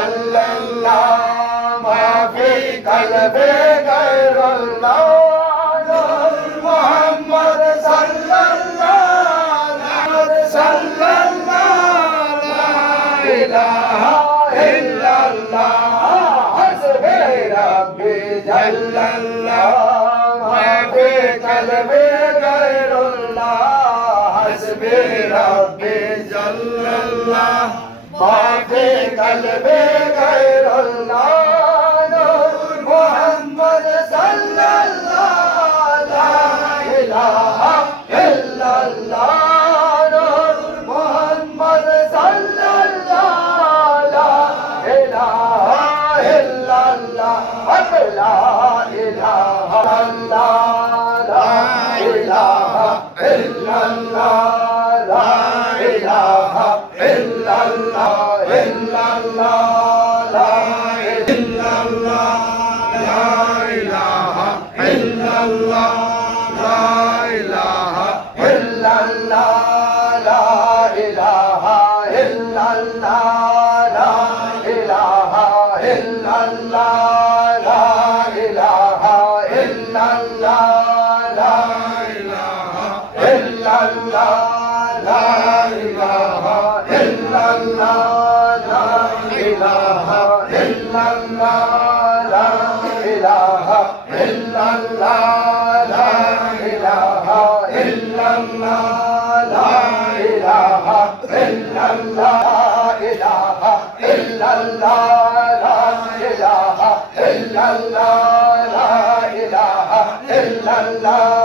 जल्लल्लाह माफी कल्बे गैरुल्लाह नूर मोहम्मद सल्लल्लाह ला इलाहा इल्लल्लाह हस्बी रब्बी जल्लल्लाह माफी कल्बे गैरुल्लाह हस्बी रब्बी जल्लल्लाह माफी कल्बे गैरुल्लाह नूर मोहम्मद सल्लल्लाह ला इलाहा इल्लल्लाह नूर मोहम्मद सल्लल्लाह ला इलाहा इल्लल्लाह ला इलाहा इल्लल्लाह ला इलाहा इल्लल्लाह ला इलाहा इल्लल्लाह ला इलाहा इल्लल्लाह ला इलाहा इल्लल्लाह ला इलाहा इल्लल्लाह ला इलाहा इल्लल्लाह ला इलाहा इल्लल्लाह ला इलाहा इल्लल्लाह ला इलाहा इल्लल्लाह ला इलाहा इल्लल्लाह ला इलाहा इल्लल्लाह ला इलाहा इल्लल्लाह इलाहा इल्लल्लाह ला इलाहा इल्लल्लाह ला इलाहा इल्लल्लाह